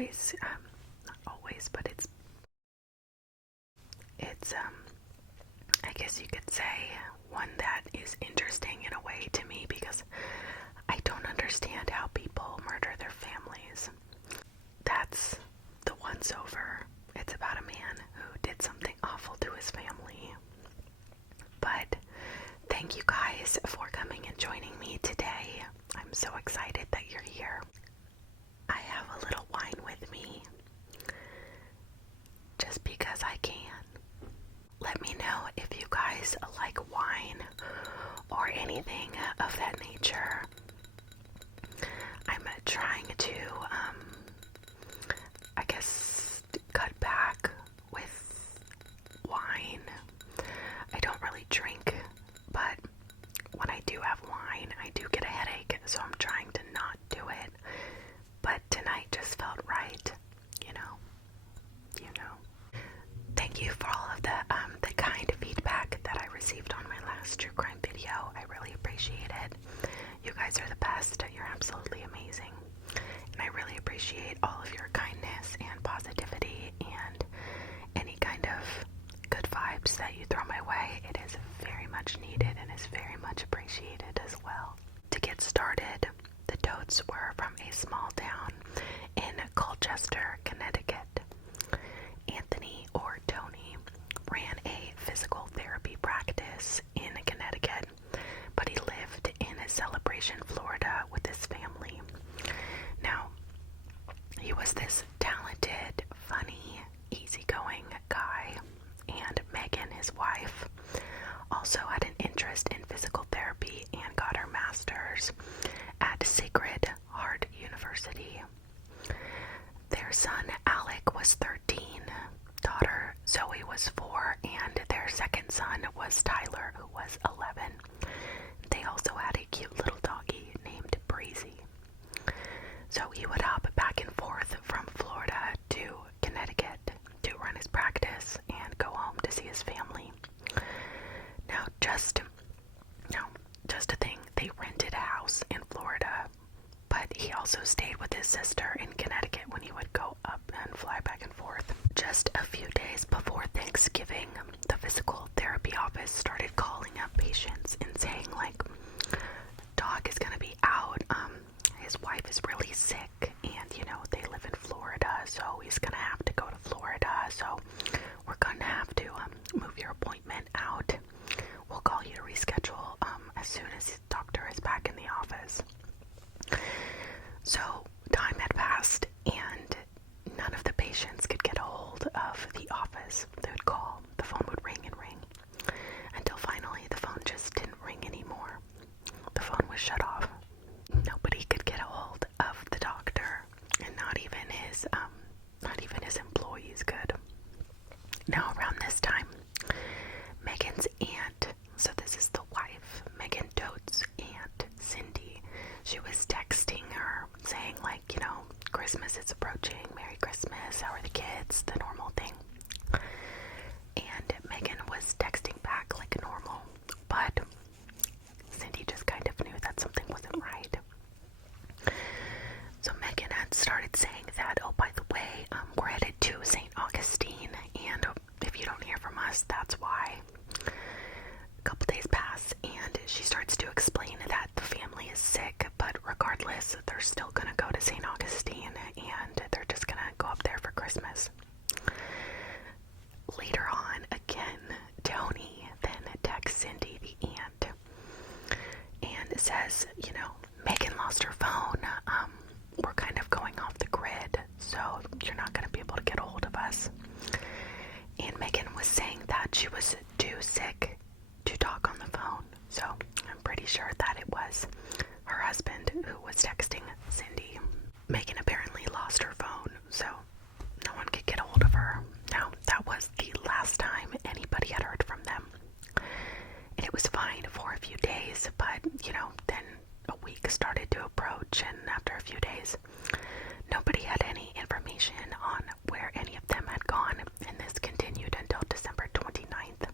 always, not always, but it's I guess you could say, one that is interesting in a way to me because I don't understand how people murder their families. That's the Once Over. It's about a man who did something awful to his family. But thank you guys for coming and joining me today. I'm so excited that you're here. I have a little wine with me just because I can. Let me know if you guys like wine or anything of that nature. I'm trying to, I guess, cut back with wine. I don't really drink, but when I do have wine, I do get a headache, so I'm trying to not do it. But tonight just felt right, you know. Thank you for all of the kind feedback that I received on my last true crime video. I really appreciate it. You guys are the best. You're absolutely amazing. And I really appreciate all of your kindness and positivity and any kind of good vibes that you throw my way. It is very much needed and is very much appreciated as well. To get started, the Tods were from a small town in Colchester, Connecticut. Anthony, or Tony, ran a physical therapy practice in Connecticut, but he lived in Celebration, Florida with his family. Now, he was this talented, funny, easygoing guy, and Megan, his wife, also had an interest in physical therapy and got her master's at Sacred Heart University. Their son Alec was 13, daughter Zoe was 4, and their second son was Tyler, who was 11. They also had a cute little doggy named Breezy. So he would hop back and forth from Florida to Connecticut to run his practice and go home to see his family. Now, just a thing, they rented a house in Florida, but he also stayed with his sister in Connecticut when he would go up and fly back and forth. Just a few days before Thanksgiving, the physical therapy office started calling up patients and saying, like, dog is gonna be out, his wife is really sick, and, they live in Florida, so he's gonna have to go to Florida, so we're gonna have to move your appointment out. We'll call you to reschedule as soon as his doctor is back in the office. So time had passed, and none of the patients could get a hold of the office. They would call, the phone would ring and ring, until finally the phone just didn't ring anymore. The phone was shut off. Nobody could get a hold of the doctor, and not even his employees could. Now around this time, Megan's aunt, so this is the wife, Megan Dodt's aunt, Cindy, she was texting her saying, like, Christmas is approaching, Merry Christmas, how are the kids, the normal thing. And Megan was texting back like normal, but Cindy just kind of knew that something wasn't right. So Megan had started saying that, oh, by the way, we're headed to St. Augustine, and if you don't hear from us, that's why. A couple days pass, and she starts to explain that the family is sick, but regardless, they're still gonna go to St. Augustine, and they're just gonna go up there for Christmas. Later on, again, Tony then texts Cindy, the aunt, and says, Megan lost her phone. We're kind of going off the grid, so you're not going to be able to get a hold of us. And Megan was saying that she was too sick to talk on the phone, so I'm pretty sure that it was her husband who was texting Cindy. Megan apparently lost her phone, so no one could get a hold of her. Now, that was the last time anybody had heard from them. And it was fine for a few days, but, then a week started to approach, and after a few days, nobody had any information on where any of them had gone, and this continued until December 29th.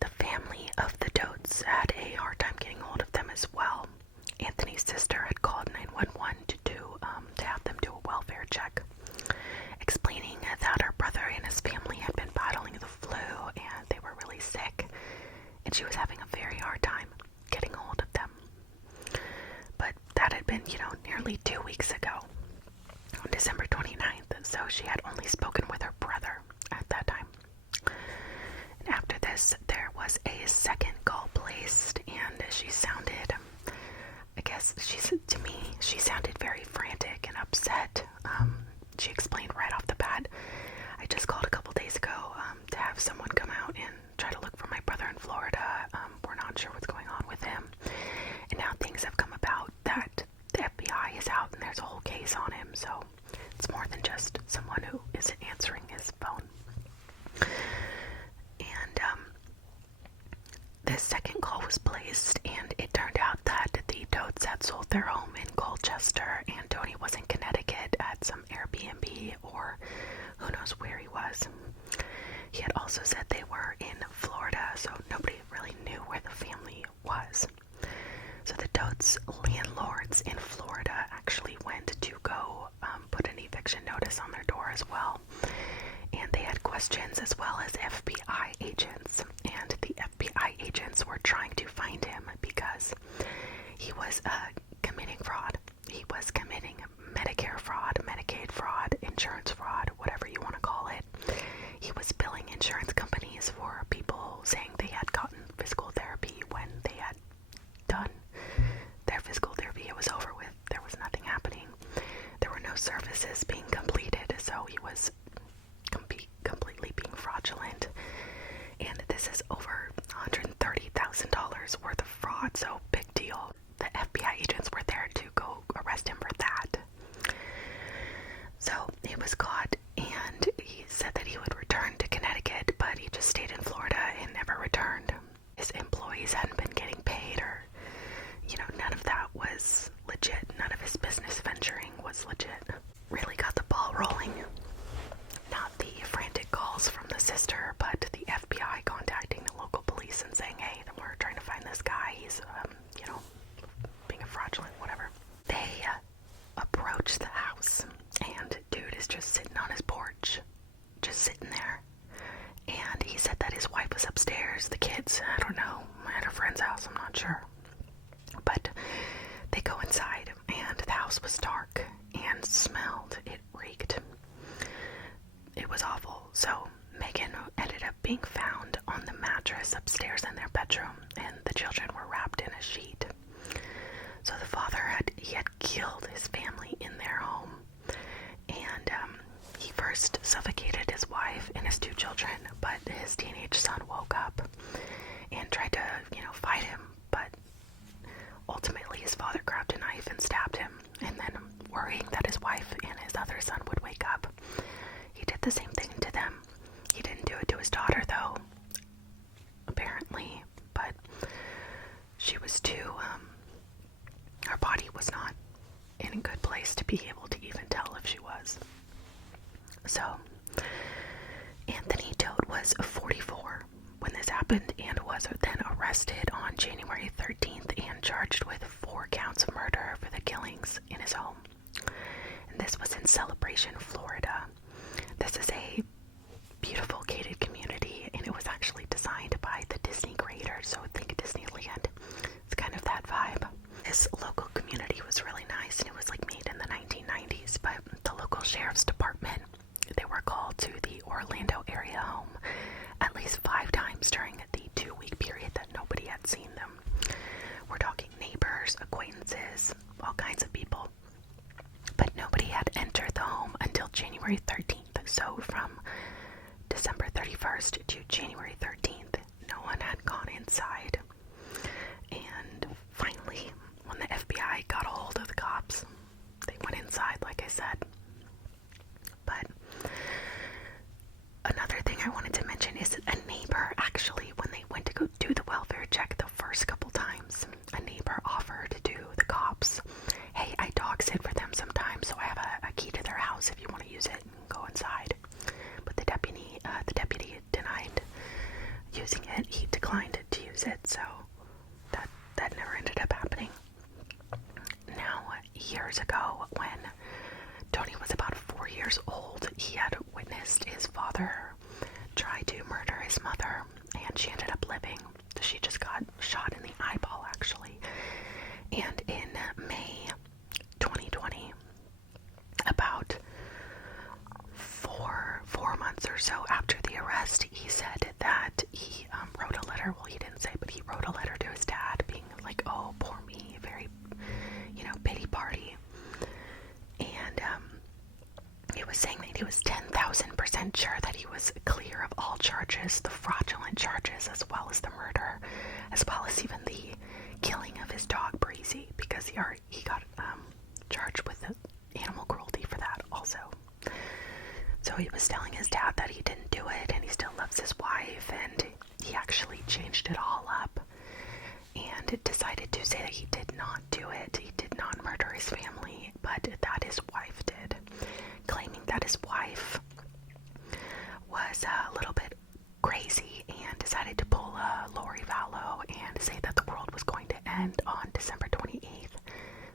The family of the Dotes had a hard time getting hold of them as well. Anthony's sister had called 911 to have them do and she was having a very hard time getting hold of them. But that had been, nearly 2 weeks ago, on December 29th, so she had only spoken with her brother at that time. And after this, there was a second call placed, and she sounded, I guess she said to me, she sounded very frantic and upset. She explained right off the bat, I just called a couple days ago to have someone come out and try to look for my brother in Florida. We're not sure what's going on with him. And now things have come about that the FBI is out and there's a whole case on him, so it's more than just someone who isn't answering his phone. And this second call was placed, and it turned out that the Totes had sold their home in Colchester, and Tony was in Connecticut at some Airbnb, or who knows where he was. He had also said they were in Florida, so nobody really knew where the family was. So the Totes' landlords in Florida actually went to go put an eviction notice on their door as well. And they had questions as well as FBI agents. And the FBI agents were trying to find him because he was committing fraud. He was committing Medicare fraud, Medicaid fraud, insurance fraud, whatever you want to call it. He was billing insurance companies for people saying they had gotten physical therapy when they had done their physical therapy. It was over with. There was nothing happening. There were no services being completed, so he was completely being fraudulent. And this is over $130,000 worth of fraud, so big deal. The FBI agents were there to go arrest him for that. So he was caught, and he said that he would return to Connecticut, but he just stayed in Florida and never returned. His employees hadn't been getting paid, or none of that was legit. None of his business venturing was legit. Really got the ball rolling. Not the frantic calls from the sister, but the FBI contacting the local police and saying, hey, we're trying to find this guy. He's, being a fraudulent, whatever. They approach the house, and dude is just sitting on his porch, just sitting there. And he said that his wife was upstairs. The kids, I don't know, at a friend's house, I'm not sure. But they go inside, and the house was dark and smelled. It reeked. It was awful. So Megan ended up being found on the mattress upstairs in their bedroom, and the children were wrapped in a sheet. So the father had killed his family in their home, and he first suffocated his wife and his 2 children, but his teenage son woke up and tried to, fight him, but ultimately his father grabbed a knife and stabbed him, and then worrying that his wife and his other son would wake up, he did the same thing to them. He didn't do it to his daughter, though, apparently, but she was too, her body was not in a good place to be able to even tell if she was. So, Anthony Todt was 44 when this happened and was then arrested on January 13th and charged with 4 counts of murder for the killings in his home. And this was in Celebration, Florida. This is a beautiful gated community, and it was actually designed by the Disney creators, so think Disneyland. It's kind of that vibe. This local community was really nice, and it was made in the 1990s, but the local sheriff's department, they were called to the Orlando area home at least 5 times during the 2-week period that nobody had seen them. We're talking neighbors a letter to his dad being like, oh, poor me, very, pity party. And he was saying that he was 10,000% sure that he was clear of all charges, the fraudulent charges, as well as the murder, as well as even the killing of his dog Breezy, because he got charged with animal cruelty for that also. So he was telling his dad that he didn't do it, and he still loves his wife, and he actually changed it all up and decided to say that he did not do it. He did not murder his family, but that his wife did, claiming that his wife was a little bit crazy and decided to pull a Lori Vallow and say that the world was going to end on December 28th.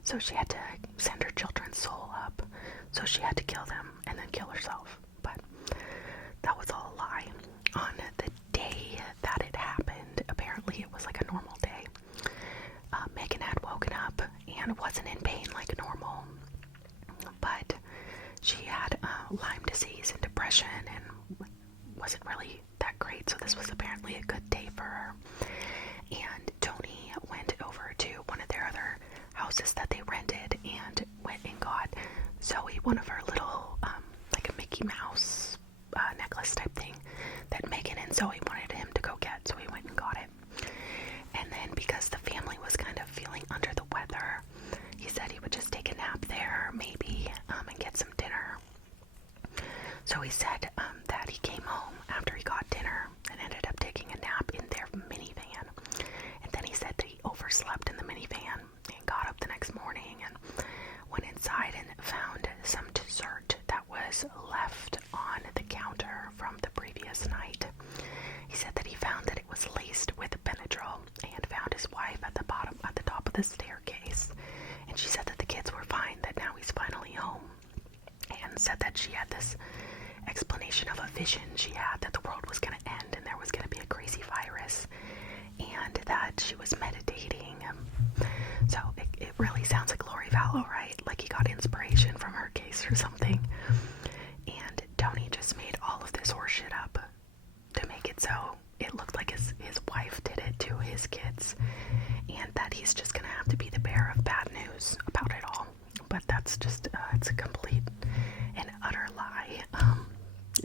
So she had to send her children's soul up. So she had to kill them and then kill herself. But that was all a lie. On the day that it happened, apparently it was like a normal day. Megan had woken up and wasn't in pain like normal. But she had Lyme disease and depression and wasn't really that great. So this was apparently a good day for her. And Tony went over to one of their other houses that they rented and went and got Zoe one of her little, like a Mickey Mouse necklace type thing that Megan and Zoe wanted him to go get, so he went and got it. And then because the family was kind of feeling under the weather, he said he would just take a nap there, maybe, and get some dinner. So he said that he came home after he got dinner and ended up taking a nap in their minivan. And then he said that he overslept in the minivan and got up the next morning and went inside and found some dessert that was left on the counter from the previous night. He said that he found that it was laced with Benadryl and found his wife at the top of the staircase. And she said that the kids were fine, that now he's finally home. And said that she had this explanation of a vision she had that the world was going to end and there was going to be a crazy virus, and that she was meditating. So it really sounds like Lori Vallow, right? Like he got inspiration from her case or something. And Tony just made all of this horseshit up to make it so it looked like his wife did it to his kids, and that he's just going to have to be the bearer of bad news about it all. But that's just, it's a complete and utter lie.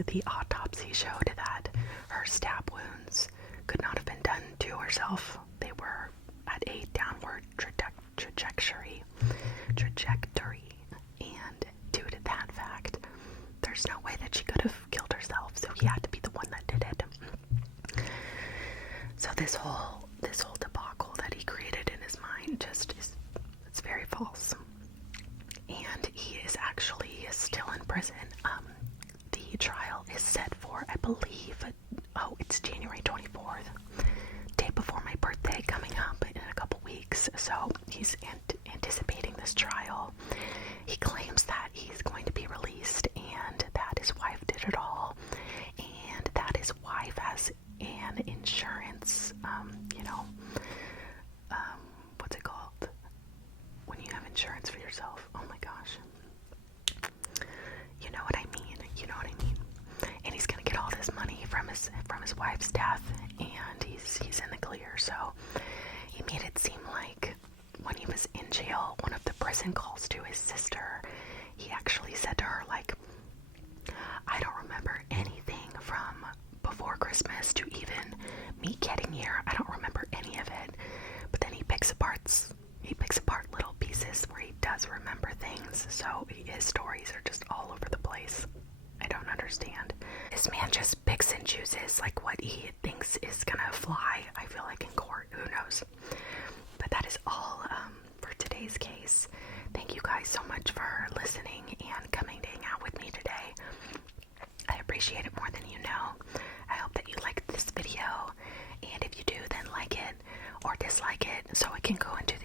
The autopsy showed that her stab wounds could not have been done to herself. They were at a downward trajectory. And due to that fact, there's no way that she could have killed herself, so he had to be the one that did it. So this whole debacle that he created in his mind it's very false. And he is actually still in prison. The trial is set for, I believe, it's January 24th, day before my birthday, coming up in a couple weeks. So he's anticipating this trial. He claims that he's going to be released and that his wife did it all, and that his wife has an insurance, what's it called? When you have insurance for yourself. Oh my gosh. You know what I mean. And he's gonna get all this money from his wife's death, and he's in the clear. So he made it seem like when he was in jail, one of the prison calls to his sister, he actually said to her, like, I don't remember anything from before Christmas to even me getting here. I don't remember any of it. But then he picks apart little pieces where he does remember things. So his stories are just all over the place. I don't understand. This man just picks and chooses like what he thinks is gonna fly. I feel like in court, who knows? But that is all for today's case. Thank you guys so much for listening and coming to hang out with me today. I appreciate it more than you know. I hope that you liked this video, and if you do, then like it or dislike it so it can go into